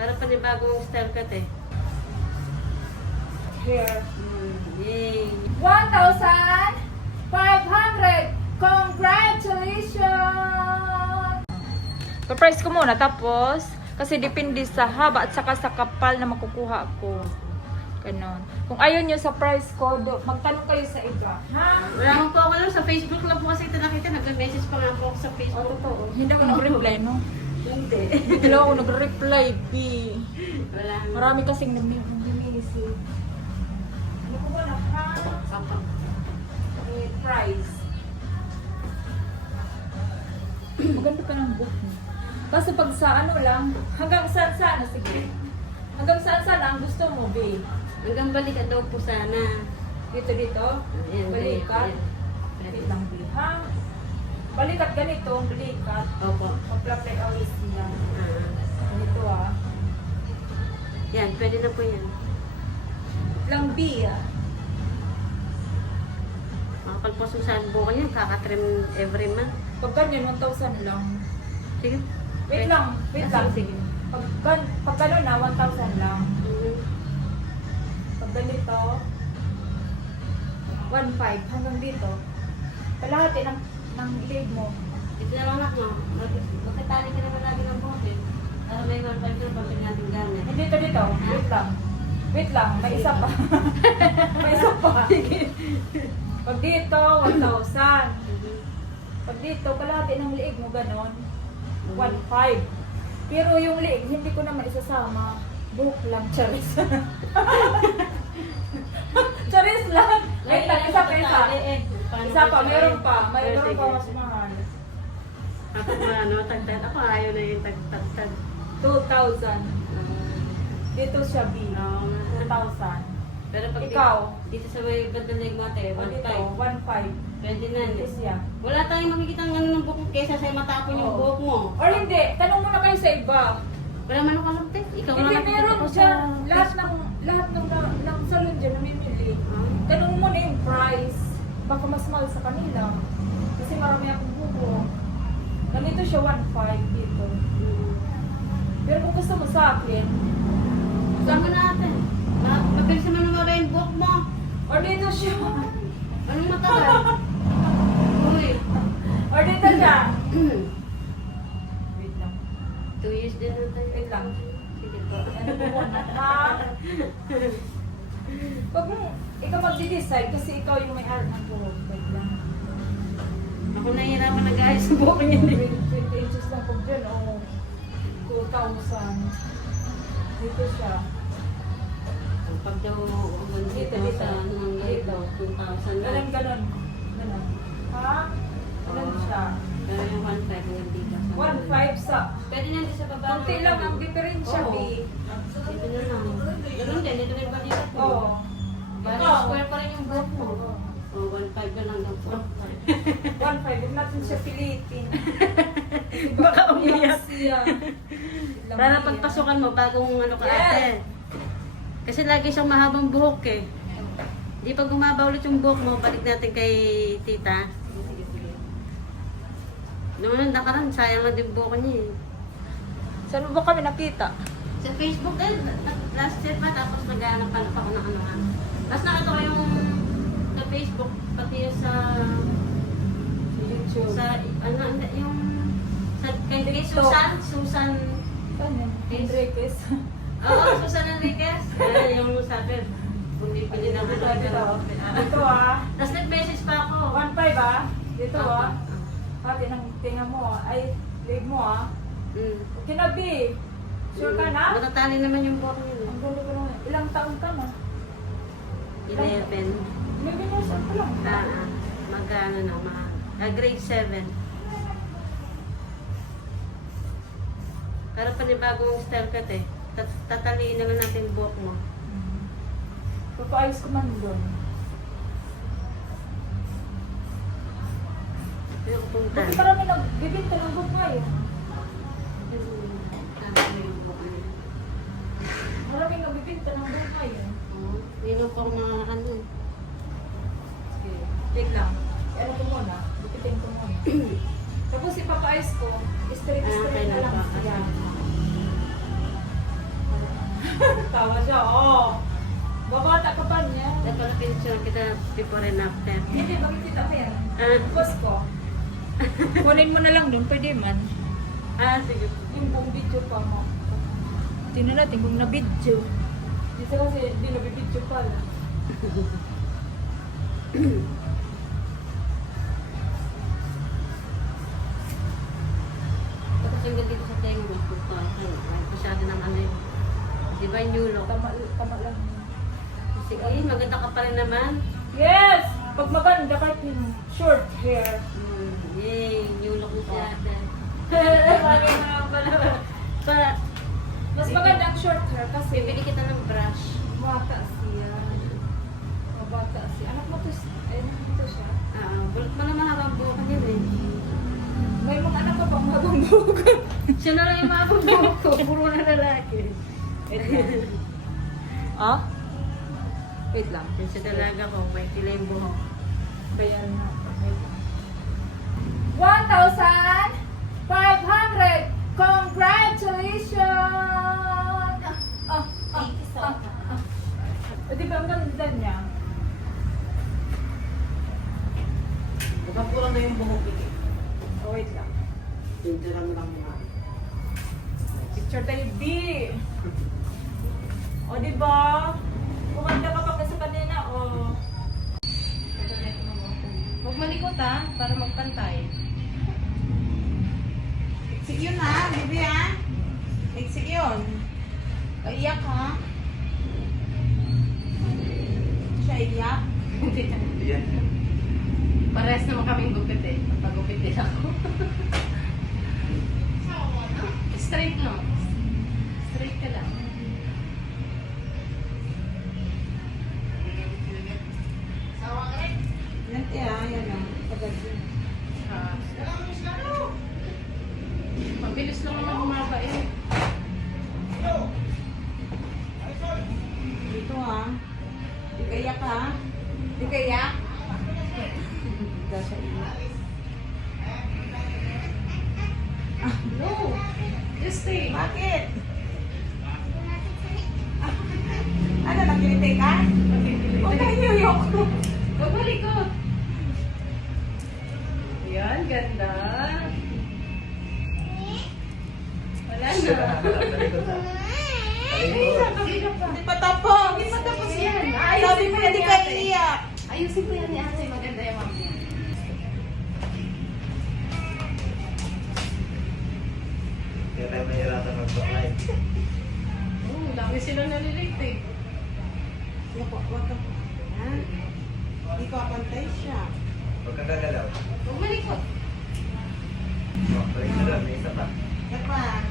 Para panibagong style cut eh. Here. Mm, yay. 1,500! Congratulations! Pa-price ko muna tapos kasi depende sa haba at saka sa kapal na makukuha ko. Ganon. Kung ayaw nyo sa price ko, do, magtanong kayo sa iba. Ha? Wala mo po ako lang sa Facebook lang po kasi ito nakita. Nag-message pa nga po ako sa Facebook. totoo. Hindi ako nag-reply, no? Hindi. Hindi lang ako nag-reply, B. Wala. Marami kasing nag-message. Ano ko ba na? Ha? Papa. Eh, price. Maganda pa ng book mo. Kaso pag sa ano lang, hanggang saan sana, sige. Hanggang saan sana ang gusto mo, babe? Hanggang balikan daw po sana. Dito, dito? Ayan, Balikat? ayan. Wait lang, babe. Ha? Balikat ganito, balikat. Opo. Pag-play always nila. Ah. Ganito ah. yan, pwede na po yan. Lang B ah. Makapagpasusan po ko yan. Kakatrim every month. Pag ganyan, 1,000 lang. Sige. Wait lang, wait Ah, lang. Sige. Pag, gan, pag gano'n na, 1,000 lang. Mhm. Pag ganito, 1,500 hanggang dito. Kalahati ng, ng leg mo. Ito na lang anak mo. Magkatali ka naman lagi ng bote. Para may 1.5 na pag natin gamit. Hindi dito, dito. Wait lang. Wait lang, may isa pa. may isa pa. Pag dito, 1,000. Mhm. Pag dito, kalahati ng liig mo ganon, 1,500. Pero yung liig, hindi ko naman isasama. Buhok lang, charis. charis lang. Wait lang, isa pa isa. Isa pa, meron pa. Meron pa mas mahal. Ako ba, ano, tagtag. Ako ayaw na yung tagtag-tag. 2,000. Dito siya, B. 2,000. Pero pag Ikaw? dito, dito sa may bandang leg mate, O dito, 1.5. 1,500. Pwede na. Siya. Wala tayong makikita ng ano ng buhok mo kesa sa'yo matapon yung Oo. buhok mo. Or hindi, tanong muna kayo sa iba. Wala man ako lang, te. Ikaw Hindi, lang meron ko siya. Lahat ng, lahat ng, ng salon dyan namimili. Tanong mo na yung price. Baka mas mahal sa kanila. Kasi marami akong buko. Ganito siya 1.5 dito. Pero kung gusto mo sa akin, Sama natin. Ma- Mabilis naman lumaba yung buhok mo. or dito siya. Anong matagal? Uy. Or dito siya. Wait lang. Two years din na tayo. Wait lang. Sige po. Ano po? Ha? Pag mo, ikaw magdi-decide kasi ikaw yung may art ng buhok. Wait lang. Ako nahihirapan nag-ayos sa buhok niya. 20 inches lang po dyan, o 2,000. Dito siya. Pag daw umunod Dito, dito hanggang Dito. 2,000 Ganon, lang. ganon. Ganon. Ha? Ganon siya. Pero yung 1.5 hanggang dito. 1,500 sa... Pwede na din sa baba. Kunti lang ang diferensya. B. Dito na lang. Ganun din, dito rin ba dito? Oo. Bali, square pa rin yung buhok mo. Oh, 1.5 na lang daw po. 1,500. Huwag natin siya pilitin. Baka umiyak. Siya. Para pagpasukan mo, bagong ano ka Yes. ate. Kasi lagi siyang mahabang buhok eh. Di pag gumaba ulit yung buhok mo, balik natin kay tita. Noon nakaraan, sayang na din buhok niya eh. Saan mo ba kami nakita? Sa Facebook eh, na- last year pa, tapos naghahanap pa ako ng ano ano. Tapos nakita ko yung sa Facebook, pati yung sa, YouTube. sa ano, yung sa kay TikTok. Susan, Susan? Enriquez. oo, Susan Enriquez. Ayan, yung sabi, hindi pa din ako Dito, dito. Ah. Tapos nag-message pa ako. 1.5 ah. Dito ah. Pati ng tinga mo. Ay, leg mo ah. Mm. Kinabi. Sure ka na? Matatali naman yung buhok niya. Ang gulo ko naman. Ilang taon ka na? 11. May binasa ko lang. Ah, ah. Mag-ano na, ma ah, grade 7. Pero panibagong style cut eh. Tat tataliin na lang natin yung buhok mo. Papaayos ko man doon. Yung punta. Bakit marami nagbibinta ng book ngayon? Marami nagbibinta ng book ngayon. Nino pa mga ano. Sige. Wait lang. Ano ko muna? Bipitin ko muna. Tapos ipapaayos ko. Straight Ah, na lang. Yan. Tawa siya, oh. Babata ka pa niya. Dapat picture kita before and after. Hindi, bakit kita pa yan? Ah, Post ko. Kunin mo na lang dun, pwede man. ah, sige. Yung buong video pa mo. Tingnan natin kung na-video. Dito kasi hindi na-video pala. Tapos yung dito sa mo, puto. Ay, masyado naman eh. Di ba yung yulo? Tama, tama lang. Sige, maganda ka pa rin naman. Yes! Pag maganda kahit yung short hair. Hmm, yay, yulo ko si ate. Bagay na pala. Pa, Mas maganda ang short hair kasi bibili kita ng brush. bata siya. O bata siya. Anak mo to, eh, anak mo to siya. Ah, bulot mo naman habang buka yun eh. May mga anak ka pang mabang bukan. Siya na lang yung mabang buhok ko, puro na lalaki. ah? Wait lang. Yung sa dalaga ko, may pila yung buhok. Bayan na. Wait lang. 1,500! Congratulations! Ah, ah, Thank you so ah, ah, ah. Eh, di ba ang ganda niya? Magkapulang na yung buhok eh. Oh, wait lang. Dito lang lang mga. Picture tayo, B! O, di ba? Malikot ha, para magpantay. Iksik yun ha, bibi ha. Iksik yun. Kaiyak ha. Siya iyak. Parehas naman kaming gupit eh. Pagupit din ako. Straight no. Straight ka lang. Yan tiya, yan ha. Agad yun. Ah. Mabilis lang naman humaba eh. Dito ha. Di kaiyak ha. Di kaiyak. Dahil siya iyak. No. Just stay. Bakit? Hindi pa tapos. Hindi pa tapos yan. Sabi mo na di ka iiyak. Ayusin ko yan ni ate. Maganda yung mami. Kaya tayo mahirapan mag-live. Oh, dami sila nalilate eh. Wag ka, wag ka. Yan. Hindi ko apantay siya. Huwag kang gagalaw. Huwag malikot. Oh, balik na lang, may isa pa. Yan pa.